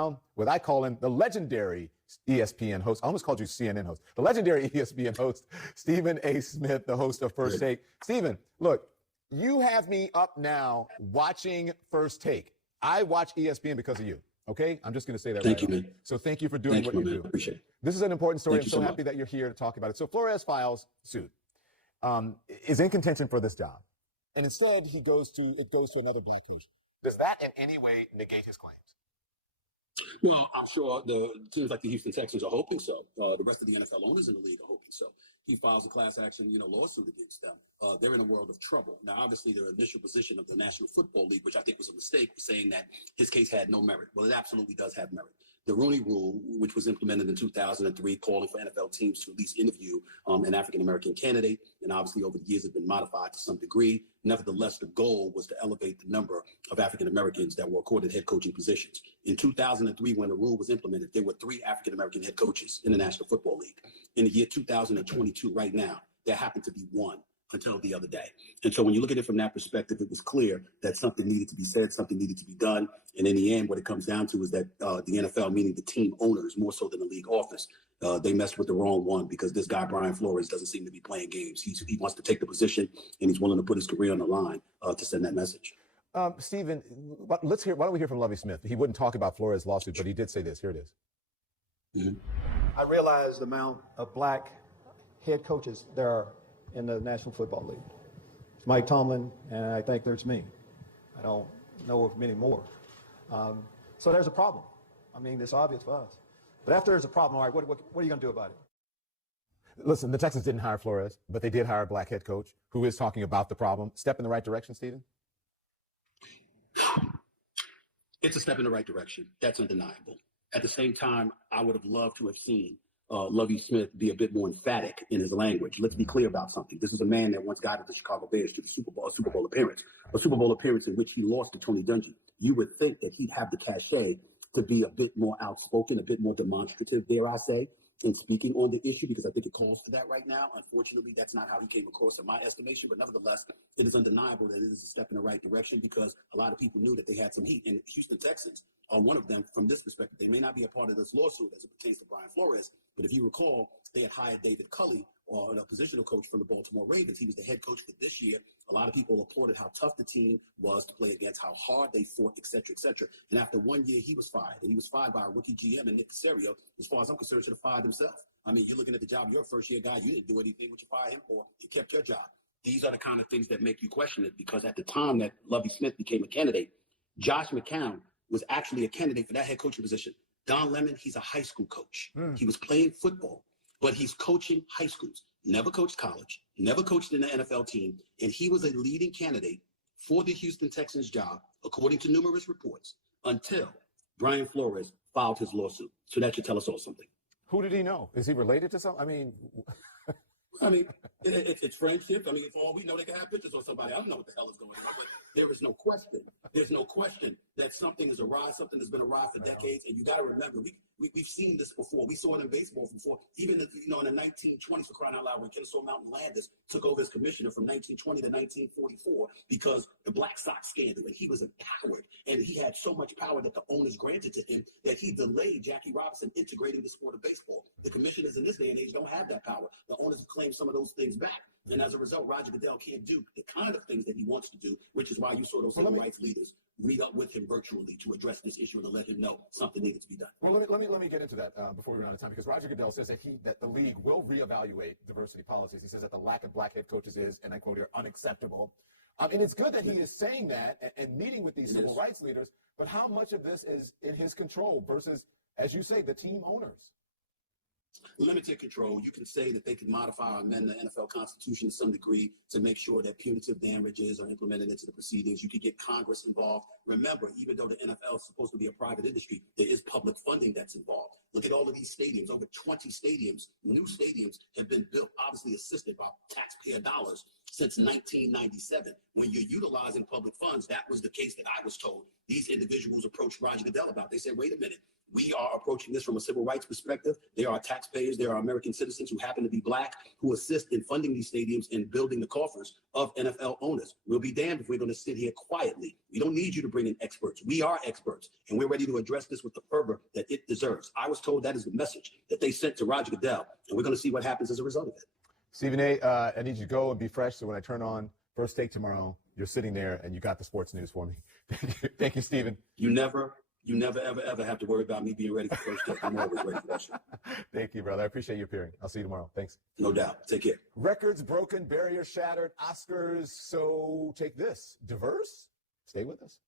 down with, I call him the legendary ESPN host. I almost called you CNN host. The legendary ESPN host, Stephen A. Smith, the host of First Take. Stephen, look, you have me up now watching First Take. I watch ESPN because of you. Okay, I'm just going to say that. Thank you, man. So thank you for doing what you do. Appreciate it. This is an important story. I'm so happy that you're here to talk about it. So Flores files suit, is in contention for this job, and instead it goes to another black coach. Does that in any way negate his claims? Well, I'm sure the teams like the Houston Texans are hoping so. The rest of the NFL owners in the league are hoping so. He files a class action, lawsuit against them. They're in a world of trouble. Now, obviously, their initial position of the National Football League, which I think was a mistake, was saying that his case had no merit. Well, it absolutely does have merit. The Rooney Rule, which was implemented in 2003, calling for NFL teams to at least interview an African-American candidate, and obviously over the years have been modified to some degree. Nevertheless, the goal was to elevate the number of African-Americans that were accorded head coaching positions. In 2003, when the rule was implemented, there were 3 African-American head coaches in the National Football League. In the year 2022, right now, there happened to be 1 until the other day. And so when you look at it from that perspective, it was clear that something needed to be said, something needed to be done. And in the end, what it comes down to is that the NFL, meaning the team owners, more so than the league office, they messed with the wrong one, because this guy, Brian Flores, doesn't seem to be playing games. He wants to take the position, and he's willing to put his career on the line to send that message. Stephen, why don't we hear from Lovie Smith? He wouldn't talk about Flores' lawsuit, but he did say this. Here it is. Mm-hmm. I realize the amount of black head coaches there are in the National Football League. It's Mike Tomlin, and I think there's me. I don't know of many more. So there's a problem. I mean, it's obvious for us. But after there's a problem, all right, what are you going to do about it? Listen, the Texans didn't hire Flores, but they did hire a black head coach who is talking about the problem. Step in the right direction, Stephen? It's a step in the right direction. That's undeniable. At the same time, I would have loved to have seen Lovie Smith be a bit more emphatic in his language. Let's be clear about something. This is a man that once guided the Chicago Bears to the Super Bowl appearance in which he lost to Tony Dungy. You would think that he'd have the cachet to be a bit more outspoken, a bit more demonstrative, dare I say, in speaking on the issue, because I think it calls for that right now. Unfortunately, that's not how he came across in my estimation, but nevertheless, it is undeniable that it is a step in the right direction, because a lot of people knew that they had some heat, and Houston Texans are one of them from this perspective. They may not be a part of this lawsuit as it pertains to Brian Flores, but if you recall, they had hired David Culley, or a positional coach from the Baltimore Ravens. He was the head coach for this year. A lot of people applauded how tough the team was to play against, how hard they fought, et cetera, et cetera. And after 1 year, he was fired. And he was fired by a rookie GM, and Nick Caserio, as far as I'm concerned, should have fired himself. I mean, you're looking at the job, you're a first-year guy. You didn't do anything. What you fired him for? You kept your job. These are the kind of things that make you question it, because at the time that Lovie Smith became a candidate, Josh McCown was actually a candidate for that head coaching position. Don Lemon, he's a high school coach. He was playing football, but he's coaching high schools. Never coached college, never coached in the NFL team, and he was a leading candidate for the Houston Texans job, according to numerous reports, until Brian Flores filed his lawsuit. So that should tell us all something. Who did he know? Is he related to something? I mean, it's friendship. I mean, for all we know, they can have pictures on somebody. I don't know what the hell is going on, but there is no question. There's no question that something is awry, something has been awry for decades. And you got to remember, we've seen this before. We saw it in baseball before. Even in the 1920s, for crying out loud, when Kennesaw Mountain Landis took over as commissioner from 1920 to 1944 because the Black Sox scandal, and he was a coward, and he had so much power that the owners granted to him that he delayed Jackie Robinson integrating the sport of baseball. The commissioners in this day and age don't have that power. The owners have claimed some of those things back. And as a result, Roger Goodell can't do the kind of things that he wants to do, which is why you saw those civil rights leaders meet up with him virtually to address this issue and to let him know something needed to be done. Well, let me get into that before we run out of time, because Roger Goodell says that the league will reevaluate diversity policies. He says that the lack of black head coaches is, and I quote here, unacceptable. And it's good that he is saying that and meeting with these civil rights leaders, but how much of this is in his control versus, as you say, the team owners? Limited control. You can say that they can modify or amend the NFL Constitution to some degree to make sure that punitive damages are implemented into the proceedings. You could get Congress involved. Remember, even though the NFL is supposed to be a private industry, there is public funding that's involved. Look at all of these stadiums. Over 20 stadiums, new stadiums, have been built, obviously assisted by taxpayer dollars since 1997. When you're utilizing public funds, that was the case that I was told. These individuals approached Roger Goodell about. They said, wait a minute. We are approaching this from a civil rights perspective. There are taxpayers, there are American citizens who happen to be black who assist in funding these stadiums and building the coffers of NFL owners. We'll be damned if we're going to sit here quietly. We don't need you to bring in experts. We are experts, and we're ready to address this with the fervor that it deserves. I was told that is the message that they sent to Roger Goodell, and we're going to see what happens as a result of it. Stephen A., I need you to go and be fresh so when I turn on First Take tomorrow, you're sitting there and you got the sports news for me. Thank you, Stephen. You never, ever have to worry about me being ready for First Take. I'm always ready for that shit. Thank you, brother. I appreciate you appearing. I'll see you tomorrow. Thanks. No doubt. Take care. Records broken, barriers shattered, Oscars. So take this. Diverse? Stay with us.